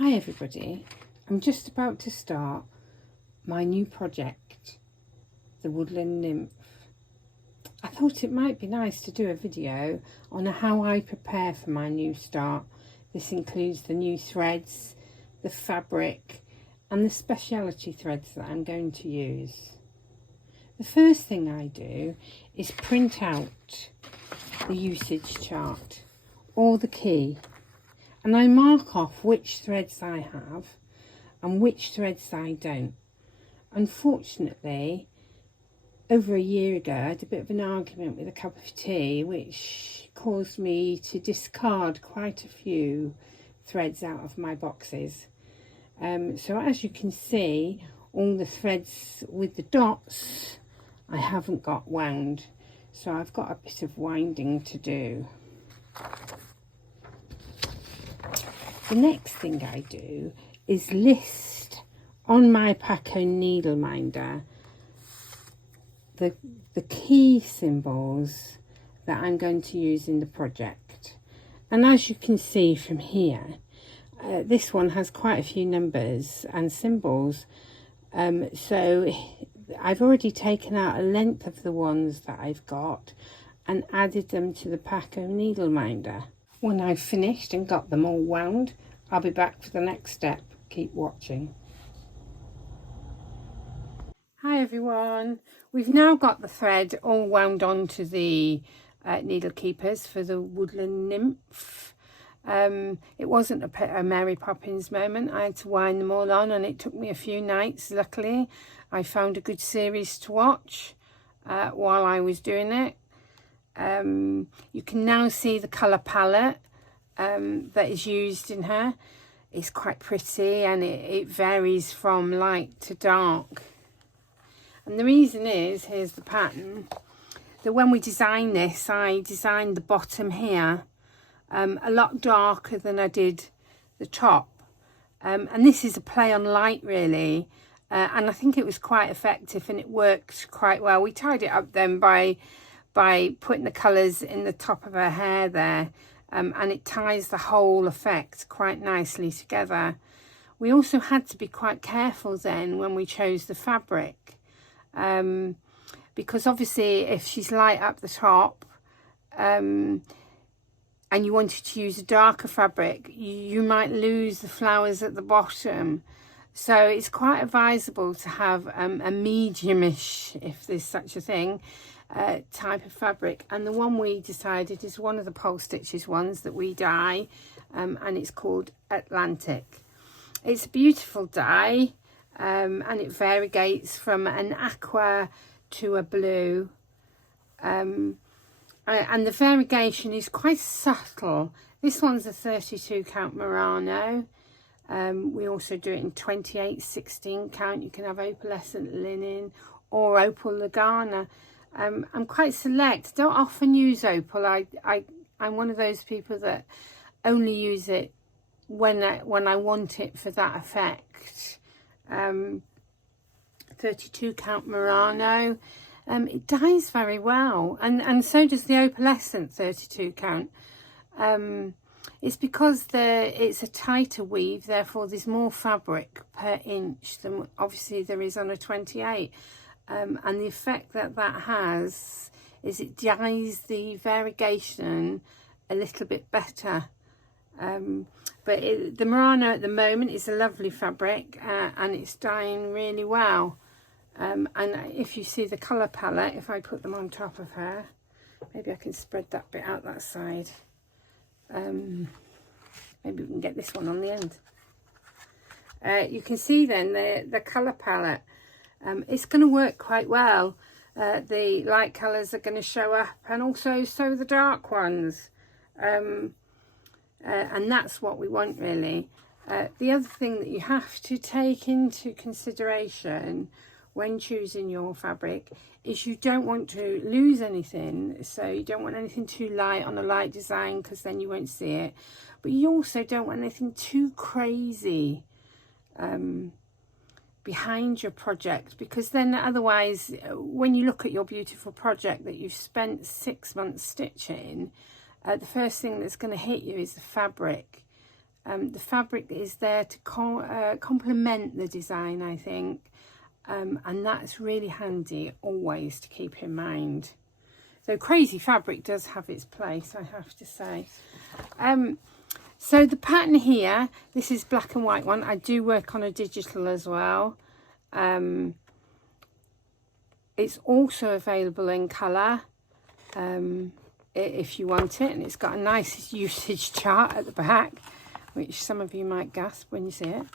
Hi everybody, I'm just about to start my new project, the Woodland Nymph. I thought it might be nice to do a video on how I prepare for my new start. This includes the new threads, the fabric and the speciality threads that I'm going to use. The first thing I do is print out the usage chart or the key, and I mark off which threads I have and which threads I don't. Unfortunately, over a year ago, I had a bit of an argument with a cup of tea, which caused me to discard quite a few threads out of my boxes. So as you can see, all the threads with the dots I haven't got wound, so I've got a bit of winding to do. The next thing I do is list on my Paco needle minder the key symbols that I'm going to use in the project. And as you can see from here, this one has quite a few numbers and symbols, so I've already taken out a length of the ones that I've got and added them to the Paco needle minder. When I've finished and got them all wound, I'll be back for the next step. Keep watching. Hi everyone, we've now got the thread all wound onto the needle keepers for the Woodland Nymph. It wasn't a Mary Poppins moment. I had to wind them all on and it took me a few nights. Luckily, I found a good series to watch while I was doing it. You can now see the colour palette that is used in her. It's quite pretty and it varies from light to dark. And the reason is, here's the pattern, that when we designed this, I designed the bottom here a lot darker than I did the top. And this is a play on light really, and I think it was quite effective and it worked quite well. We tied it up then by putting the colours in the top of her hair there, and it ties the whole effect quite nicely together. We also had to be quite careful then when we chose the fabric, because obviously if she's light up the top and you wanted to use a darker fabric, you might lose the flowers at the bottom. So it's quite advisable to have a mediumish, if there's such a thing, type of fabric. And the one we decided is one of the Polstitches ones that we dye, and it's called Atlantic. It's a beautiful dye, and it variegates from an aqua to a blue, and the variegation is quite subtle. This one's a 32 count Murano. We also do it in 28, 16 count. You can have opalescent linen or opal lagana. I'm quite select. Don't often use opal. I'm one of those people that only use it when I want it for that effect. 32 count Murano. It dyes very well, and so does the opalescent 32 count. It's because it's a tighter weave, therefore there's more fabric per inch than obviously there is on a 28. And the effect that has is it dyes the variegation a little bit better. But the Murano at the moment is a lovely fabric, and it's dyeing really well. And if you see the colour palette, if I put them on top of her, maybe I can spread that bit out that side. Maybe we can get this one on the end. You can see then the colour palette. It's going to work quite well. The light colours are going to show up, and also so the dark ones. And that's what we want really. The other thing that you have to take into consideration when choosing your fabric is you don't want to lose anything. So you don't want anything too light on a light design, because then you won't see it. But you also don't want anything too crazy behind your project, because then otherwise when you look at your beautiful project that you've spent 6 months stitching, the first thing that's going to hit you is the fabric. The fabric is there to complement the design, I think. And that's really handy always to keep in mind. So crazy fabric does have its place, I have to say. So the pattern here, this is black and white one. I do work on a digital as well. It's also available in colour if you want it, and it's got a nice usage chart at the back, which some of you might gasp when you see it.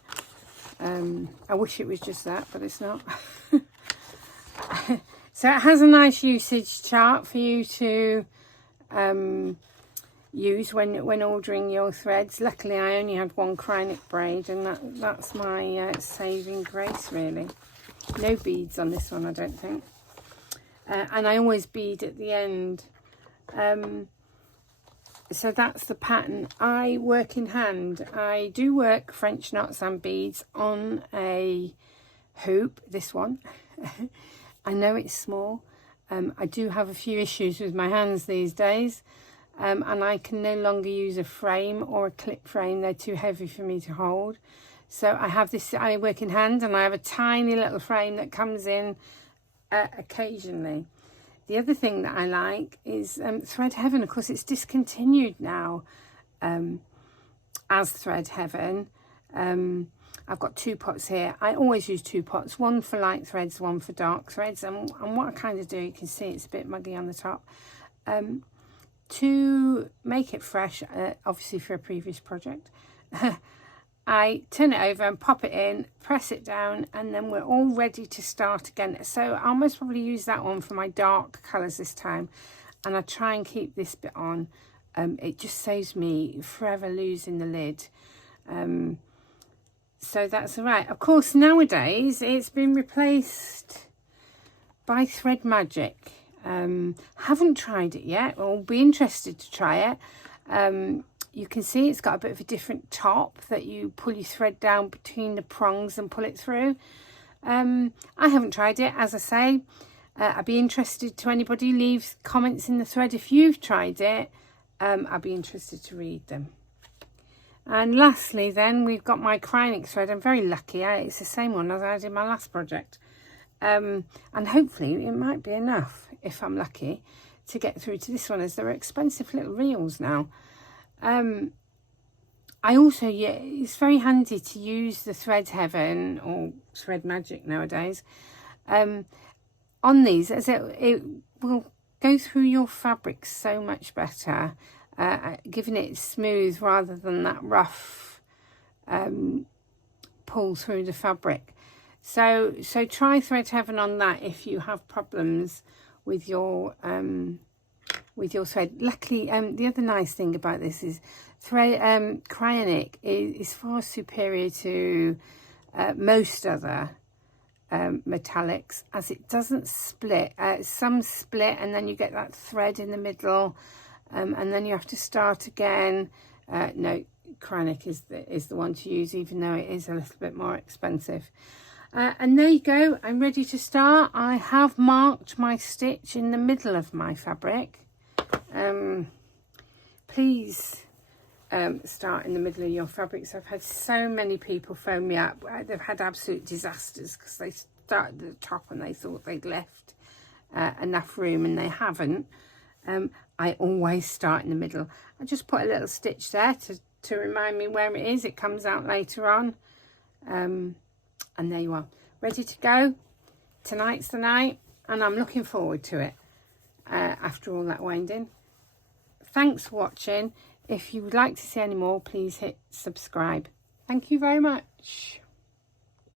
I wish it was just that, but it's not. So it has a nice usage chart for you to use when ordering your threads. Luckily I only had one Krynic braid, and that's my saving grace really. No beads on this one, I don't think. And I always bead at the end. So that's the pattern. I work in hand. I do work French knots and beads on a hoop, this one. I know it's small. I do have a few issues with my hands these days, and I can no longer use a frame or a clip frame. They're too heavy for me to hold. So I have this, I work in hand, and I have a tiny little frame that comes in occasionally. The other thing that I like is Thread Heaven. Of course, it's discontinued now as Thread Heaven. I've got 2 pots here. I always use 2 pots, one for light threads, one for dark threads. And what I kind of do, you can see it's a bit muggy on the top. To make it fresh, obviously for a previous project, I turn it over and pop it in, press it down, and then we're all ready to start again. So I'll most probably use that one for my dark colours this time, and I try and keep this bit on. It just saves me forever losing the lid. So that's all right. Of course, nowadays it's been replaced by Thread Magic. Haven't tried it yet. I'll be interested to try it. You can see it's got a bit of a different top that you pull your thread down between the prongs and pull it through. I haven't tried it, as I say. I'd be interested to anybody leave comments in the thread if you've tried it. I'd be interested to read them. And lastly then, we've got my Krynic thread. I'm very lucky. It's the same one as I did my last project. And hopefully it might be enough, if I'm lucky, to get through to this one, as they're expensive little reels now. I also, yeah, it's very handy to use the Thread Heaven or Thread Magic nowadays on these, as it will go through your fabric so much better, giving it smooth rather than that rough pull through the fabric. So try Thread Heaven on that if you have problems with your thread. Luckily, the other nice thing about this is Krynic is far superior to most other metallics, as it doesn't split. Some split and then you get that thread in the middle, and then you have to start again. No, Krynic is the one to use, even though it is a little bit more expensive. And there you go, I'm ready to start. I have marked my stitch in the middle of my fabric. Please start in the middle of your fabrics. I've had so many people phone me up. They've had absolute disasters because they started at the top and they thought they'd left enough room, and they haven't. I always start in the middle. I just put a little stitch there to remind me where it is. It comes out later on. And there you are, ready to go. Tonight's the night, and I'm looking forward to it after all that winding. Thanks for watching. If you would like to see any more, please hit subscribe. Thank you very much.